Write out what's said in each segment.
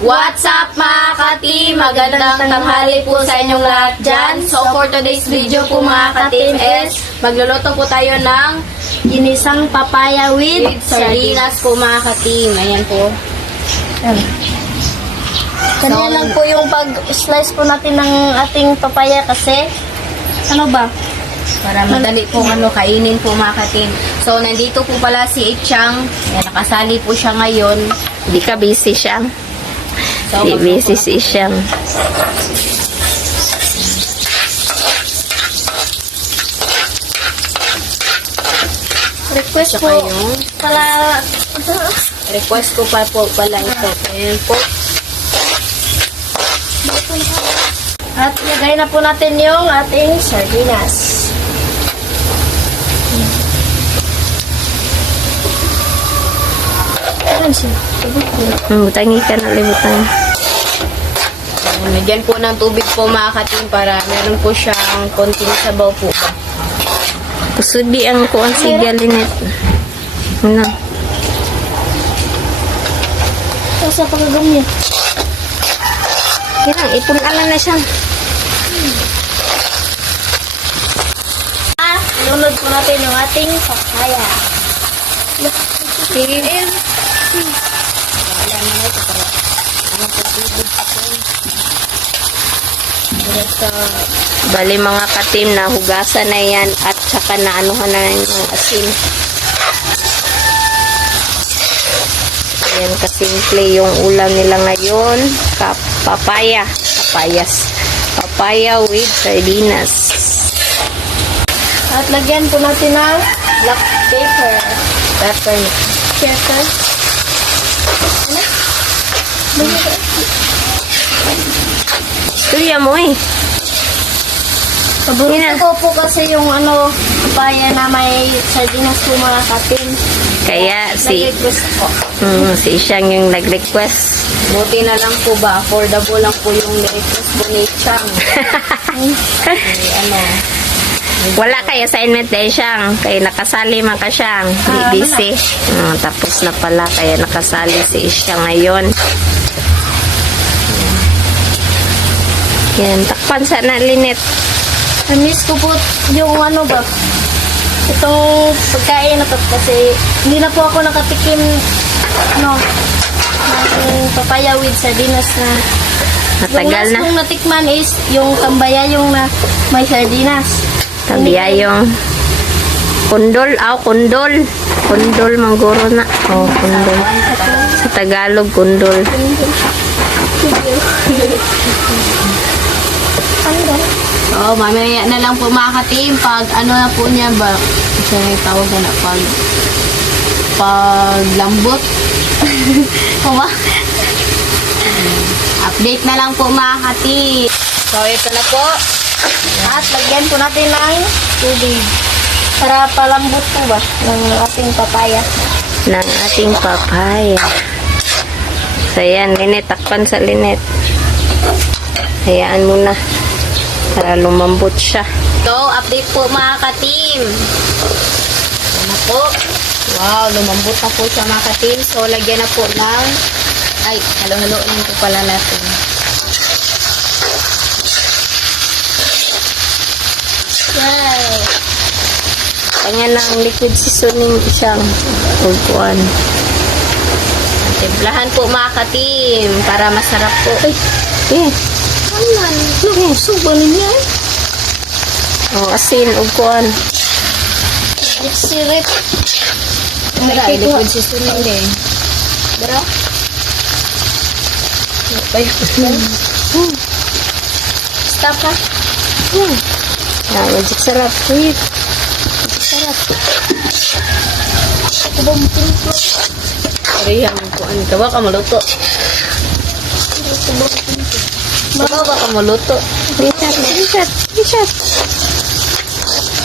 What's up mga ka-team? Magandang tanghali po sa inyong lahat dyan. So for today's video po mga ka-team is magluluto po tayo ng Ginisang papaya with sardinas po mga ka-team. Ayan po. Ganyan lang po yung pag-slice po natin ng ating papaya kasi ano ba? Para madali po kainin po mga ka-team. So nandito po pala si Ichang. Ayan, nakasali po siya ngayon. Hindi ka busy siya. So, Hindi busy si siyang. Request Saka po yung pala request ko pa po pala ito. Ayan po. at lagay na po natin yung ating sardinas. Ayan siya. Butangi ka na libutan. Nagyan po ng tubig po mga ka-team para meron po siyang konting sabaw po ba. Kusudi ang kuan si Galinet. Ano? Ito sa pagagam niya. Kirang, ipun-alan na siya. Lunod po natin yung ating papaya. Bali mga katim na hugasan na yan at saka na anuhan na yung asin. Ayan kasimple yung ulam nila ngayon. Papaya. Papaya with sardinas. At lagyan po natin ng black pepper. Pepper. Pepper. Tuya mo eh. Paborito ko po kasi yung papaya na may sardinas po mga katin. Kaya Nag-request po. si siyang yung nag-request. Buti na lang po ba, affordable lang po yung request po ni Chang. Wala kay assignment dahil siyang. Kaya nakasali man ka siyang. Busy. Tapos na pala. Kaya nakasali si Isya ngayon. Yan. Takpan sa na, Linet. Na-miss ko po yung itong pagkain na to kasi hindi na po ako nakatikim ng papaya with sardinas na. Matagal Yung last na. kong natikman is yung tambaya yung na may sardinas. Tabiya yung kundol. Kundol. Kundol, mangguro na. Kundol. Sa Tagalog, kundol. Oo, mamaya na lang po mga ka-team pag na po niya ba, siya yung tawag na pag lambot. Kuma? Update na lang po mga ka-team. So, ito na po. At lagyan po natin ng tubig para palambot po ba ng ating papaya. Ng ating papaya. So, yan. Linet. Takpan sa Linet. Hayaan mo na. Para lumambot siya. So, update po mga ka-team. Ano po? Wow, lumambot na po siya mga ka-team. So, lagyan na po ng halo-haloin po pala natin. Wow. Kanya ng liquid seasoning siyang pulpuan. Timplahan po mga ka-team para masarap po. Subo niya. Asin, ugkuan. Sirip. Mara, liquid seasoning din. Dara. Stop ha. Magic sarap. Wait. Sarap. Kubong pinto. Kaya po, kawa ka maluto. Kawa ka maluto. Richard.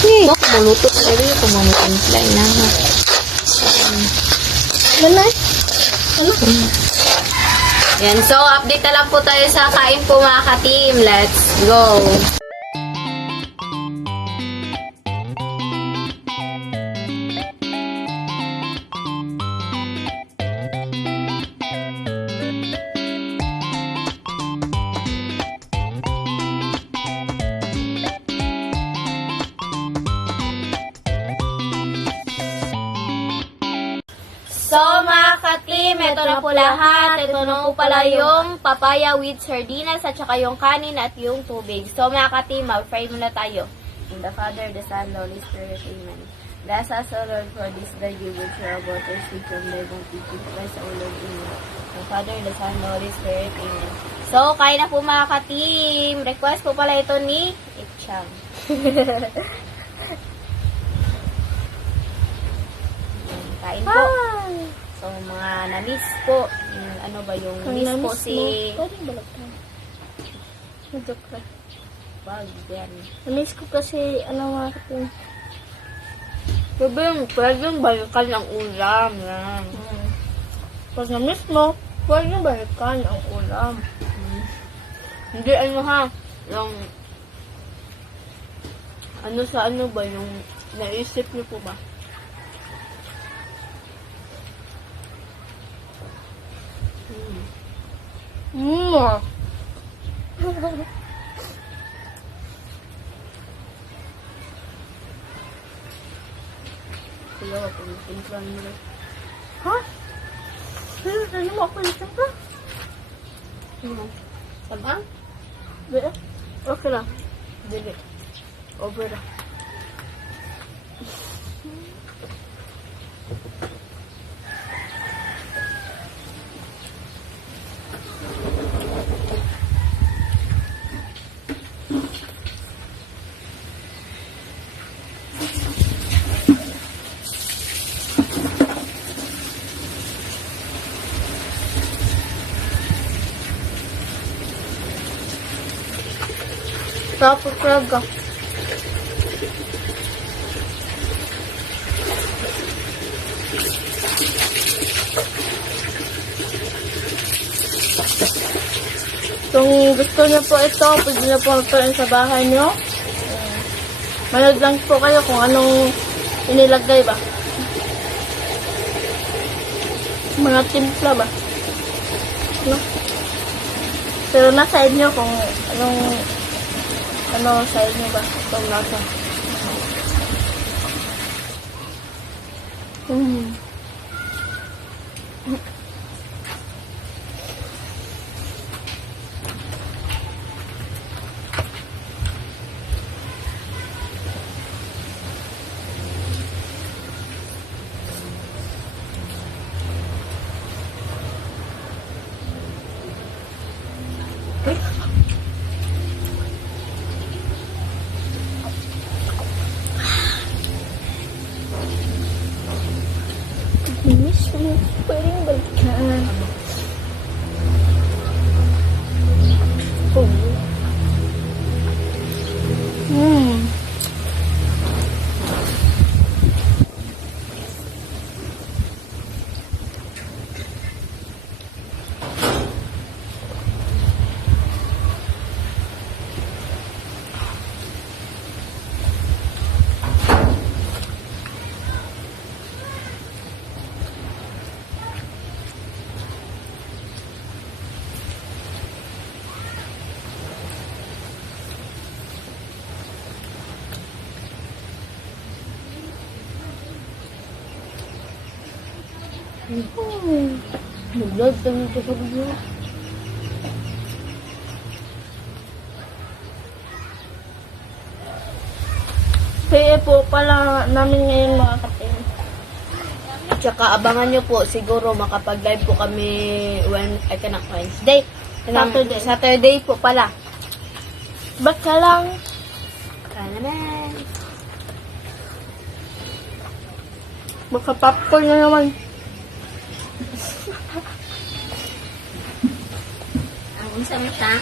Kawa ka maluto. Kaya ka maluto. Manay. Yan, so update na lang po tayo sa kain po mga ka-team. Let's go! ito na po lahat. Ito na po pala yung papaya with sardinas at saka yung kanin at yung tubig. So mga ka-team, mag-fry muna tayo. In the Father, the Son, the Holy Spirit, Amen. Bless us, O Lord, for this day you will share about us with your living teaching Christ, O Lord, Amen. The Father, the Son, the Holy Spirit, Amen. So, kain na po mga ka-team. Request po pala ito ni Itchang. Kain po. So, mga na-miss po. Ano ba yung miss po si... Pwede balot ka. Joke ka. Wag, yan. Na-miss ko kasi, mga katin. Pwedeng balikan ang ulam. Yan. Pag na-miss mo, pwede balikan ang ulam. Hindi ano ha, yung... Ano sa ano ba, yung naisip niyo po ba? Kaya ako, pinsan mo lang. Ha? Ano mo ako ulit ka? Tabang? Di. Okay lang. Dili. Over na. Tapos talaga. Kung gusto niyo po ito, pwede niyo po lutuin sa bahay niyo. Manood lang po kayo kung anong inilagay ba. Mga timpla ba. No? Pero nasa inyo kung ano sa inyo ba itong lasa. Miss mo, pwedeng balikan. Oh. Naglag naman ito sa video. Kaya po pala namin ngayon mga katin. Tsaka abangan nyo po, siguro makapag-live po kami when I cannot Wednesday. Saturday. Saturday po pala. Ba't ka lang? Kaya naman. Baka popcorn na naman. Ang isang ta,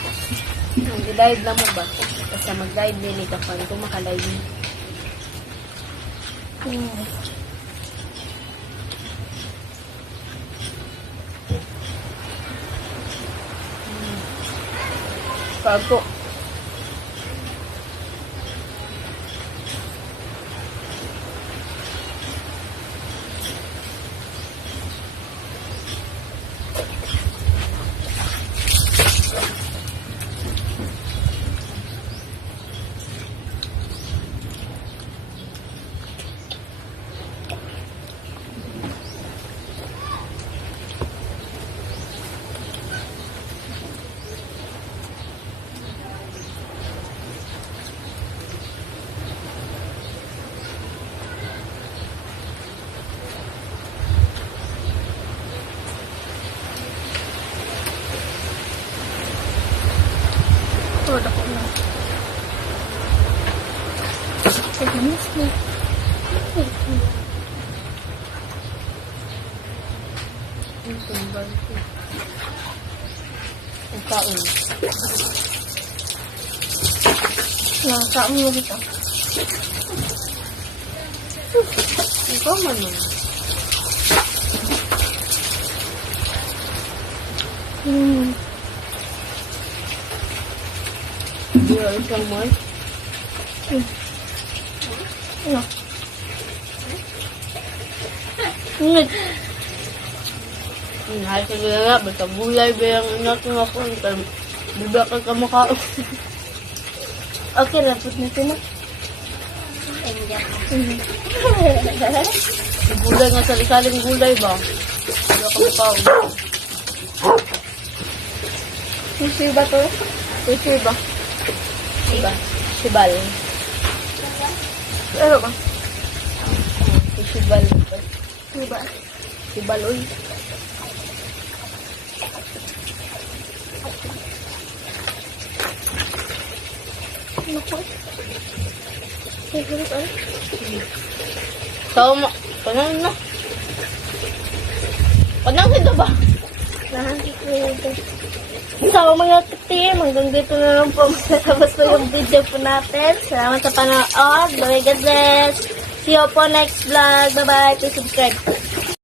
ang live na mo ba? Basta mag-live din ito pa. Kung makalive. Bago. kain. Saan mo dito? Ikaw man nun. Iya, isang mo. Ano? Ingit. Ay, sige nga, basta gulay ba yung inak nga po. Bibak ka makaon. Okay, lapot na ito na. Gulay nga sali-saling gulay ba? Bibak ka makaon. Sisi ba to? Sisir ba? Diba? Sibal. Ano ba? Sibal. Diba? Sibal, uy. Naku. Sisi ba? So, panang na. Panang ito ba? So mga ka-team, hanggang dito na lang po matatapos po yung video po natin. Salamat sa panood. Bye, God bless. See you po next vlog. Bye-bye. Please subscribe.